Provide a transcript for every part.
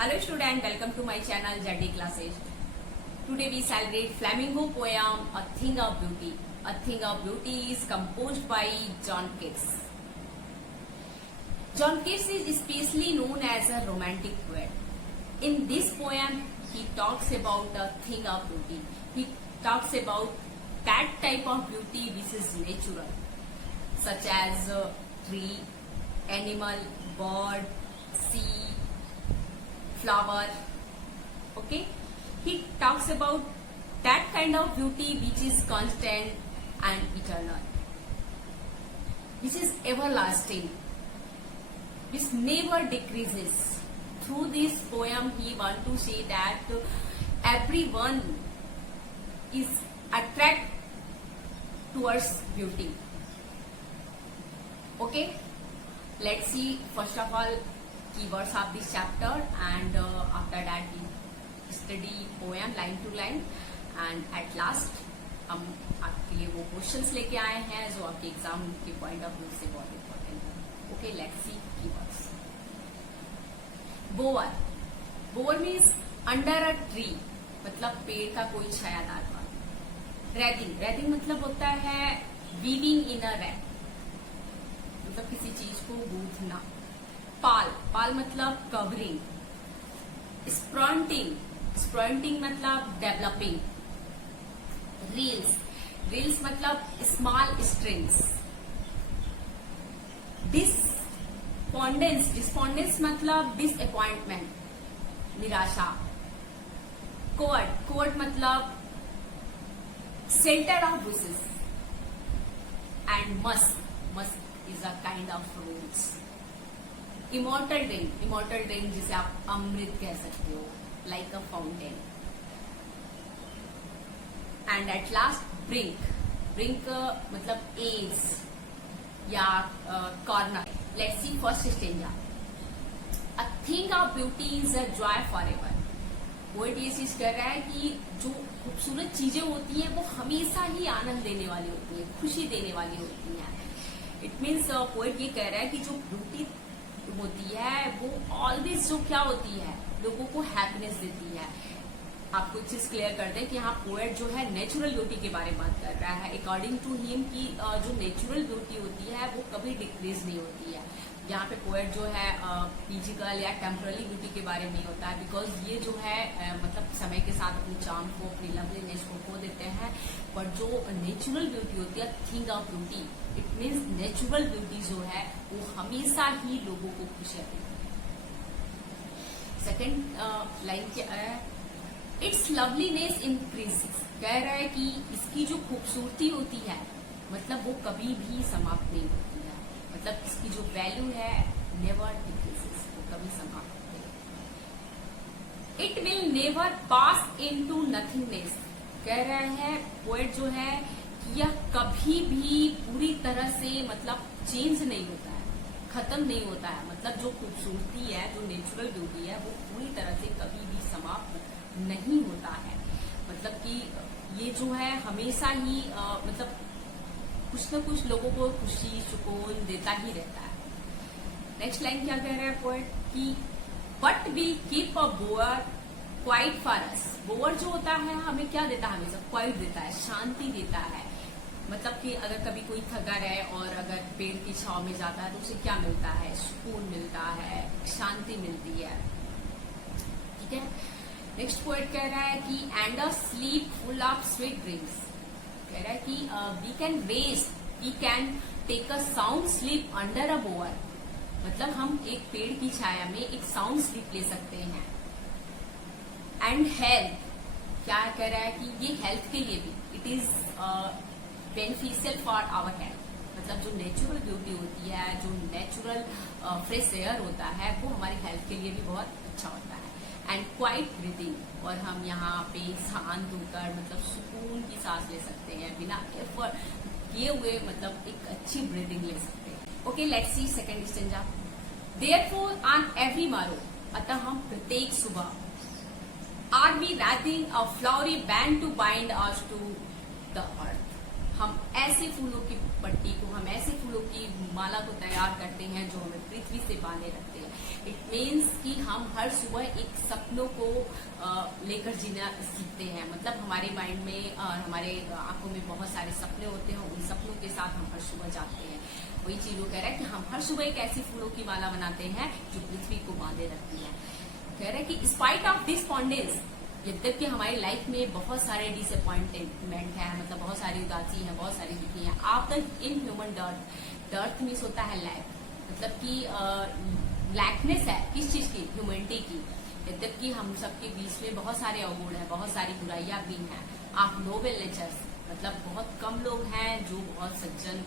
Hello student, welcome to my channel ZD Classes. Today we celebrate Flamingo poem A Thing of Beauty. A Thing of Beauty is composed by John Keats. John Keats is especially known as a romantic poet. In this poem, he talks about a thing of beauty. He talks about that type of beauty which is natural, such as tree, animal, bird, sea, flower. Okay, he talks about that kind of beauty which is constant and eternal, which is everlasting, which never decreases. Through this poem, he wants to say that everyone is attracted towards beauty. Okay, let's see first of all keywords of this chapter, and after that we study poem line to line, and at last हम आपके लिए वो questions लेके आए हैं जो आपके exam के पॉइंट ऑफ व्यू से बहुत इम्पोर्टेंट है. Okay, let's see keywords. Bower. Bower means under a tree, मतलब पेड़ का कोई छायादार भाग. रैदिंग. रैदिंग मतलब होता है वीविंग इन अ रैक, मतलब किसी चीज को गूंथना. पाल. पाल मतलब कवरिंग. स्प्रॉन्टिंग. स्प्रॉन्टिंग मतलब डेवलपिंग. रील्स. रील्स मतलब स्मॉल स्ट्रिंग्स. डिस्पॉन्डेंस. डिस्पॉन्डेंस मतलब डिसअपॉइंटमेंट, निराशा. कोवर्ट. कोवर्ट मतलब shelter of bushes. And musk. Musk is a kind of rose. Immortal drink. Immortal drink जिसे आप अमृत कह सकते हो, like a fountain. And at last brink. Brink मतलब एज या corner. Let's see first stanza. A thing of beauty is a joy for ever. Poet ये चीज कह रहा है कि जो खूबसूरत चीजें होती हैं वो हमेशा ही आनंद देने वाली होती है, खुशी देने वाली होती हैं. इट मीन्स पोएट ये कह रहा है कि जो ब्यूटी होती है वो ऑलवेज जो क्या होती है, लोगों को हैप्पीनेस देती है. आपको एक चीज क्लियर कर दें कि यहाँ पोएट जो है नेचुरल ब्यूटी के बारे में बात कर रहा है. अकॉर्डिंग टू हिम की जो नेचुरल ब्यूटी होती है वो कभी डिक्रीज नहीं होती है. यहाँ पे पोएट जो है फिजिकल या टेम्पररी ब्यूटी के बारे में नहीं होता है, बिकॉज ये जो है मतलब समय के साथ अपनी चार्म को, अपनी लवलीनेस को खो देते हैं. बट जो नेचुरल ब्यूटी होती है, thing of beauty, it means natural beauty जो है वो हमेशा ही लोगों को खुश देती है. सेकेंड लाइन क्या है? It's loveliness increases. कह रहा है कि इसकी जो खूबसूरती होती है मतलब वो कभी भी समाप्त नहीं होती है, मतलब इसकी जो वैल्यू है नेवर डिक्रीजेस, वो कभी समाप्त नहीं. It will never pass into nothingness. कह रहा है पोएट जो है कि यह कभी भी पूरी तरह से मतलब चेंज नहीं होता है, खत्म नहीं होता है. मतलब जो खूबसूरती है, जो नेचुरल ब्यूटी है वो पूरी तरह से कभी भी समाप्त नहीं होता है. मतलब कि ये जो है हमेशा ही मतलब कुछ न कुछ लोगों को खुशी, सुकून देता ही रहता है. नेक्स्ट लाइन क्या कह रहा है पोएट कि but will keep a bower quiet for us. Bower जो होता है हमें क्या देता है? हमेशा क्वाइट देता है, शांति देता है. मतलब कि अगर कभी कोई थका रहे और अगर पेड़ की छांव में जाता है तो उसे क्या मिलता है? सुकून मिलता है, शांति मिलती है. ठीक है. नेक्स्ट पोएट कह रहा है कि and a sleep full of sweet dreams. कह रहा है कि we can rest, we can take a sound sleep under a bower. मतलब हम एक पेड़ की छाया में एक साउंड स्लीप ले सकते हैं. And health. क्या कह रहा है कि ये हेल्थ के लिए भी it is beneficial for our health. मतलब जो नेचुरल ब्यूटी होती है, जो नेचुरल फ्रेश एयर होता है वो हमारी हेल्थ के लिए भी बहुत अच्छा होता है. And quite breathing. और हम यहाँ पे शांत होकर मतलब सुकून की सांस ले सकते हैं, बिना एफर्ट किए हुए मतलब एक अच्छी ब्रीदिंग ले सकते हैं. Okay, let's see second stanza. Therefore on every morrow. अतः हम प्रत्येक सुबह are we writing a flowery band to bind us to the earth. हम ऐसे फूलों की पट्टी को, हम ऐसे फूलों की माला को तैयार करते हैं जो हमें पृथ्वी से बांधे रखते हैं. इट मीन्स कि हम हर सुबह एक सपनों को लेकर जीना सीखते हैं। मतलब हमारे माइंड में हमारे आंखों में बहुत सारे सपने होते हैं, उन सपनों के साथ हम हर सुबह जागते हैं। वही चीज वो कह रहा है कि हम हर सुबह एक ऐसी फूलों की माला बनाते हैं जो पृथ्वी को बांधे रखती है। कह रहा है कि स्पाइट ऑफ डिसअपॉइंटमेंट्स, यद्यपि हमारी लाइफ में बहुत सारे डिसअपॉइंटमेंट है, मतलब बहुत सारी उदासी है, बहुत सारी दुखी है। After in human dearth means होता है लैक, मतलब कि लैकनेस है किस चीज की, ह्यूमैनिटी की। यद्यपि हम सबके बीच में बहुत सारे अवगुण है, बहुत सारी बुराइयां भी हैं। आप नोबल नेचर्स, मतलब बहुत कम लोग हैं जो बहुत सज्जन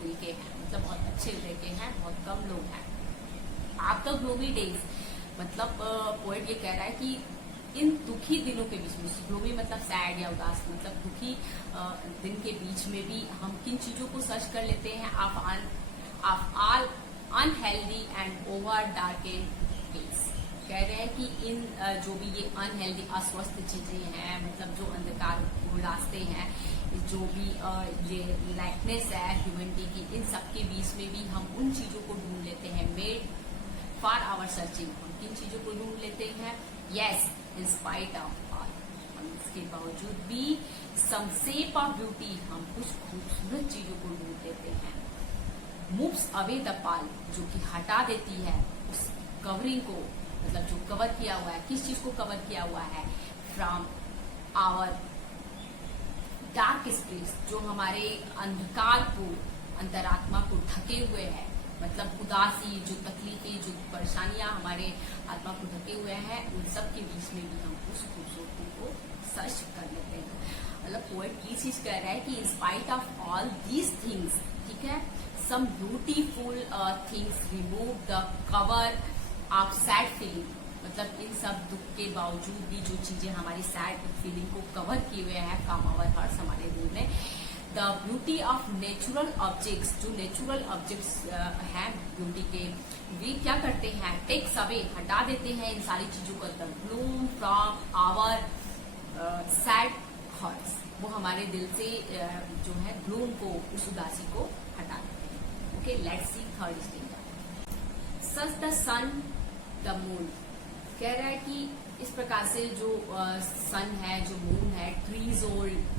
दिल के हैं, मतलब बहुत अच्छे दिल के हैं, बहुत कम लोग हैं। आफ्टर ग्लोमी डेज, मतलब पोएट ये कह रहा है कि इन दुखी दिनों के बीच में, ग्लोमी मतलब सैड या उदास, मतलब दुखी दिन के बीच में भी हम किन चीजों को सर्च कर लेते हैं, आप all unhealthy and over darkened face. कह रहे हैं कि इन जो भी ये अनहेल्दी अस्वस्थ चीजें हैं, मतलब जो अंधकार रास्ते हैं, जो भी ये लाइकनेस है ह्यूमैनिटी की, इन सबके बीच में भी हम उन चीजों को ढूंढ लेते हैं। मेड फॉर आवर सर्चिंग, हम किन चीजों को ढूंढ लेते हैं, yes in spite of all, हम इसके बावजूद भी सम शेप ऑफ ब्यूटी, हम कुछ खूबसूरत चीजों को ढूंढ लेते हैं। मूव्स अवे द पाल, जो कि हटा देती है उस कवरिंग को, मतलब जो कवर किया हुआ है, किस चीज को कवर किया हुआ है, फ्रॉम आवर डार्क स्पेस, जो हमारे अंधकार को, अंतरात्मा को ढके हुए है। मतलब उदासी, जो तकलीफें, जो परेशानियां हमारे आत्मा को ढके हुए हैं, उन सब के बीच में भी हम उस खूबसूरती को सर्च कर लेते हैं। मतलब पोएट की चीज कह रहा है कि in spite of all these things, ठीक है, some beautiful things remove the cover of sad feeling, मतलब इन सब दुख के बावजूद भी जो चीजें हमारी सैड फीलिंग को कवर किए हुए हैं फ्रॉम आवर हार्ट्स, हमारे दिल में। The beauty of natural objects, जो नेचुरल ऑब्जेक्ट्स हैं ब्यूटी के, वे क्या करते हैं, टेक्स अवे, हटा देते हैं इन सारी चीजों का, the gloom from our sad hearts, वो हमारे दिल से जो है ग्लूम को, उस उदासी को हटा देते हैं। Okay, let's see third stage. Such the sun the moon, कह रहा है कि इस प्रकार से जो सन है, जो मून है, ट्रीज ओल्ड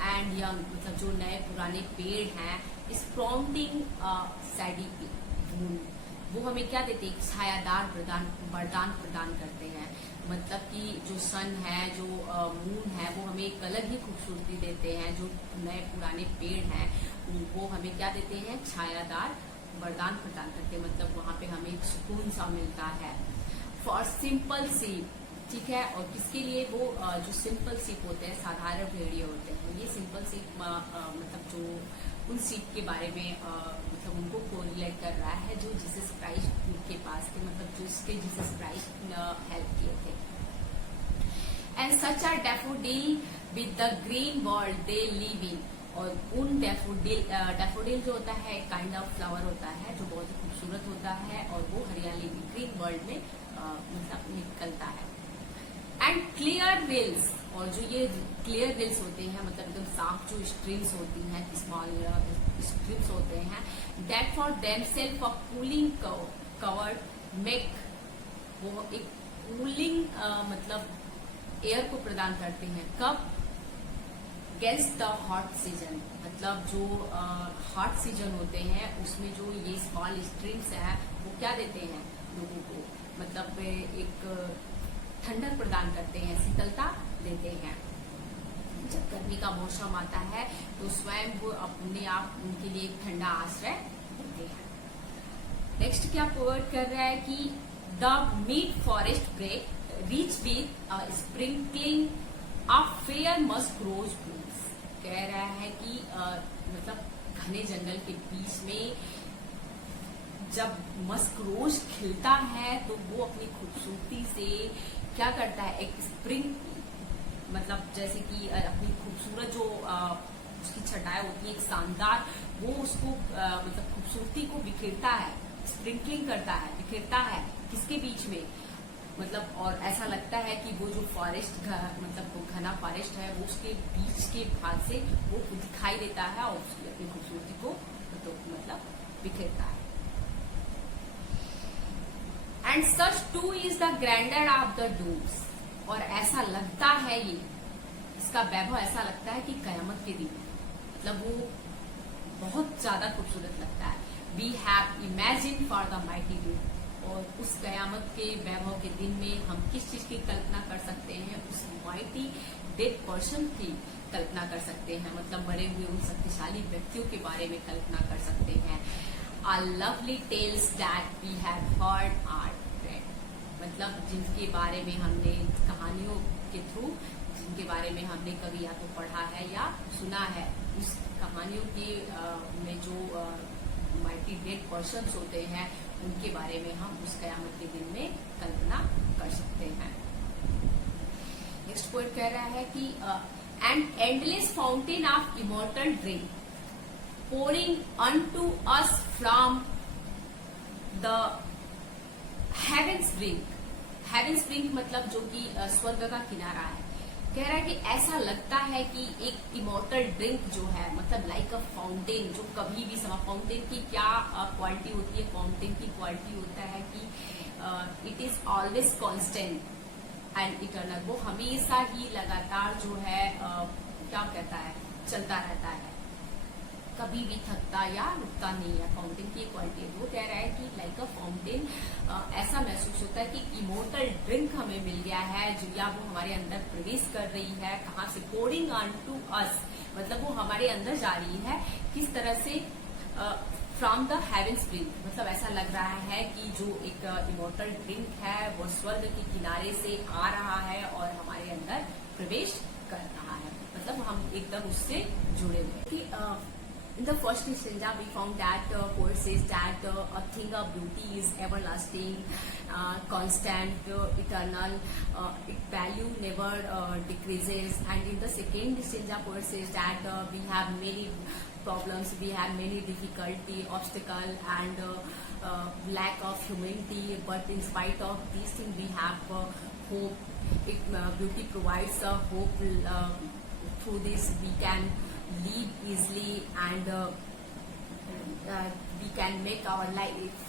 एंड यंग, मतलब जो नए पुराने पेड़ हैं, इस प्रॉम्प्टिंग सैडी मून, वो हमें क्या देते हैं, छायादार वरदान प्रदान करते हैं। मतलब कि जो सन है, जो मून है, वो हमें एक अलग ही खूबसूरती देते हैं। जो नए पुराने पेड़ हैं, वो हमें क्या देते हैं, छायादार वरदान प्रदान करते हैं। मतलब वहां पे हमें एक सुकून सा मिलता है। फॉर सिंपल सीप, ठीक है, और किसके लिए, वो जो सिंपल सीप होते हैं, साधारण भेड़िए होते हैं, ये सिंपल सीप मतलब जो उन सीप के बारे में मतलब उनको कोरिलेट कर रहा है जो जीसस क्राइस्ट के पास थे, मतलब जो इसके जीसस क्राइस्ट हेल्प किए थे। And such are daffodil with the green world they live in, और उन डैफोडिल जो होता है काइंड ऑफ फ्लावर होता है जो बहुत ही खूबसूरत होता है, और वो हरियाली भी ग्रीन वर्ल्ड में मतलब निकलता है। एंड क्लियर वेल्स, और जो ये क्लियर वेल्स होते हैं, मतलब एकदम साफ जो स्ट्रीम्स होती हैं, स्मॉल स्ट्रीम्स होते हैं, that for them self a cooling covered make, वो एक कूलिंग मतलब एयर को प्रदान करते हैं। कब, गेस्ट द हॉट सीजन, मतलब जो हॉट सीजन होते हैं उसमें जो ये स्मॉल स्ट्रीम्स है वो क्या देते हैं लोगों को, मतलब एक ठंडक प्रदान करते हैं, शीतलता देते हैं। जब गर्मी का मौसम आता है तो स्वयं वो अपने आप उनके लिए एक ठंडा आश्रय देते हैं। नेक्स्ट क्या पोएट कर रहा है कि the mid forest brake rich with sprinkling of fair musk rose blooms, कह रहा है कि मतलब घने जंगल के बीच में जब मस्क रोज खिलता है तो वो अपनी खूबसूरती से क्या करता है, एक स्प्रिंग, मतलब जैसे कि अपनी खूबसूरत जो उसकी छटाएं होती है, एक शानदार, वो उसको मतलब खूबसूरती को बिखेरता है, स्प्रिंकलिंग करता है, बिखेरता है किसके बीच में, मतलब और ऐसा लगता है कि वो जो फॉरेस्ट मतलब वो घना फॉरेस्ट है वो उसके बीच के भाग से वो दिखाई देता है और उसकी अपनी खूबसूरती को तो मतलब बिखेरता है। And such too is the grandeur of the dooms, और ऐसा लगता है ये, इसका वैभव ऐसा लगता है कि कयामत के दिन, मतलब वो बहुत ज्यादा खूबसूरत लगता है। We have imagine for the mighty day, और उस कयामत के वैभव के दिन में हम किस चीज की कल्पना कर सकते हैं, उस माइटी डेड पर्सन की कल्पना कर सकते हैं, मतलब मरे हुए उन शक्तिशाली व्यक्तियों के बारे में कल्पना कर सकते हैं। A lovely tales that we have heard are read, मतलब जिनके बारे में हमने कहानियों के थ्रू, जिनके बारे में हमने कभी या तो पढ़ा है या सुना है, उस कहानियों के में जो माइटी डेड पर्सन्स होते हैं उनके बारे में हम उस कयामत के दिन में कल्पना कर सकते हैं। नेक्स्ट पॉइंट कह रहा है कि an endless fountain of immortal drink pouring unto us from the heaven's brink, heaven's brink मतलब जो कि स्वर्ग का किनारा है। कह रहा है कि ऐसा लगता है कि एक इमोर्टल ड्रिंक जो है, मतलब लाइक अ फाउंटेन, जो कभी भी समा, फाउंटेन की क्या क्वालिटी होती है, फाउंटेन की क्वालिटी होता है कि it is always constant and eternal, वो हमेशा ही लगातार जो है क्या कहता है, चलता रहता है, कभी भी थकता या रुकता नहीं है। फाउंटेन की क्वालिटी वो कह रहा है कि लाइक अ फाउंटेन, ऐसा महसूस होता है कि इमोर्टल ड्रिंक हमें मिल गया है, जो या वो हमारे अंदर प्रवेश कर रही है। कहाँ से? पोरिंग ऑन टू अस, मतलब वो हमारे अंदर जा रही है। किस तरह से? फ्रॉम द हेवन स्प्रिंग, मतलब ऐसा लग रहा है कि जो एक इमोर्टल ड्रिंक है वो स्वर्ग के किनारे से आ रहा है और हमारे अंदर प्रवेश कर रहा है, मतलब हम एकदम उससे जुड़े हुए। In the first stanza, we found that poet says that a thing of beauty is everlasting, constant, eternal. Its value never decreases. And in the second stanza, poet says that we have many problems, we have many difficulty, obstacle, and lack of humanity. But in spite of these things, we have hope. Beauty provides hope. Through this, we can live easily and we can make our life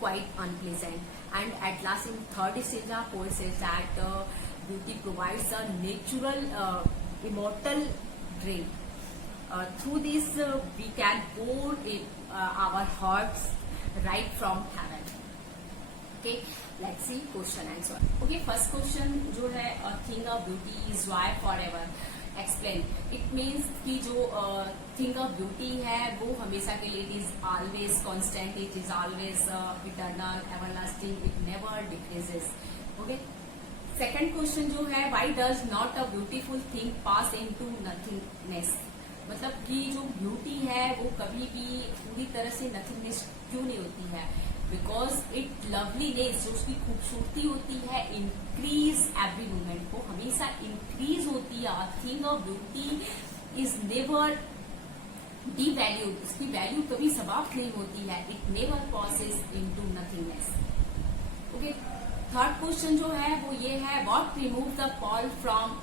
quite unpleasant. And at last, in third stanza, poet says that beauty provides a natural immortal drink. Through this we can pour in our hearts right from heaven. Okay, let's see question answer. Okay, first question जो है, a thing of beauty is why forever. Explain, it means कि जो thing of beauty है वो हमेशा के लिए, it is always constant, it is always eternal, everlasting, it never decreases. Okay, second question जो है, why does not a beautiful thing pass into nothingness, मतलब कि जो ब्यूटी है वो कभी भी पूरी तरह से नथिंगनेस क्यों नहीं होती है? बिकॉज इट लवलीनेस, जो उसकी खूबसूरती होती है, इंक्रीज एवरी मोमेंट, वो हमेशा इंक्रीज होती है। Thing of beauty is never devalued, उसकी वैल्यू कभी समाप्त नहीं होती है। It never passes into nothingness. Okay, third question जो है वो ये है, what remove the pall from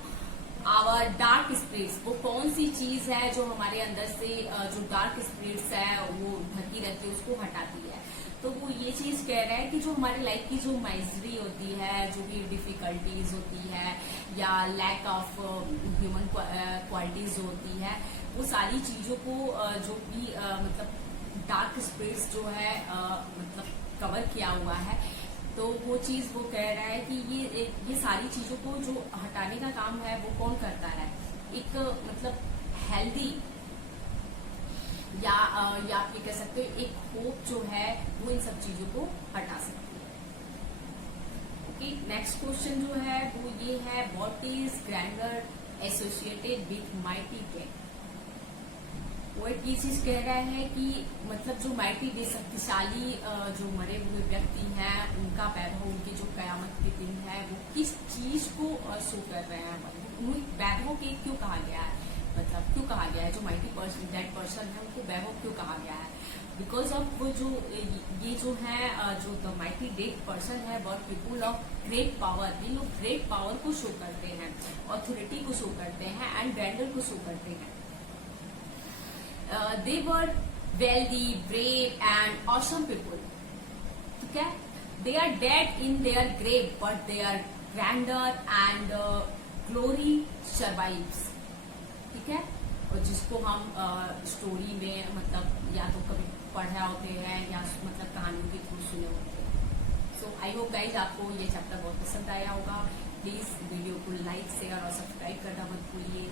our dark spirits, वो कौन सी चीज है जो हमारे अंदर से जो डार्क स्पिरिट्स है वो ढकी रहती है, उसको हटाती है? तो वो ये चीज कह रहा है कि जो हमारे लाइफ की जो माइजरी होती है, जो भी डिफिकल्टीज होती है या लैक ऑफ ह्यूमन क्वालिटीज होती है, वो सारी चीजों को जो भी मतलब डार्क स्पिरिट्स जो है मतलब कवर किया हुआ है, तो वो चीज वो कह रहा है कि ये सारी चीजों को जो हटाने का काम है वो कौन करता है? एक मतलब हेल्दी या आप ये कह सकते हो एक होप जो है वो इन सब चीजों को हटा सकती है। ओके, नेक्स्ट क्वेश्चन जो है वो ये है, what is grandeur associated with mighty dead. वो ये चीज कह रहा है कि मतलब जो माइटी डेड, शक्तिशाली जो मरे हुए व्यक्ति हैं, उनका वैभव, उनकी जो कयामत के दिन है, वो किस चीज को शो कर रहे हैं? वैभव के क्यों कहा गया है, मतलब क्यों कहा गया है? जो माइटी पर्सन, डेड पर्सन है, उनको वैभव क्यों कहा गया है? बिकॉज ऑफ वो जो ये जो है जो द माइटी डेड पर्सन है, बहुत पीपुल ऑफ ग्रेट पावर, ये लोग ग्रेट पावर को शो करते हैं, ऑथोरिटी को शो करते हैं एंड ग्रैंडर को शो करते हैं। They were wealthy, brave and awesome people, ठीक है? They are dead in their grave but their grandeur and glory survives. ठीक है, और जिसको हम स्टोरी में मतलब या तो कभी पढ़ा होते हैं या मतलब कहानियों के थ्रू सुने होते हैं। सो आई होप गाइज आपको ये चैप्टर बहुत पसंद आया होगा। प्लीज वीडियो को लाइक शेयर और सब्सक्राइब करना मत भूलिए।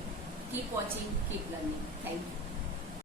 Keep watching, keep learning. Thank you.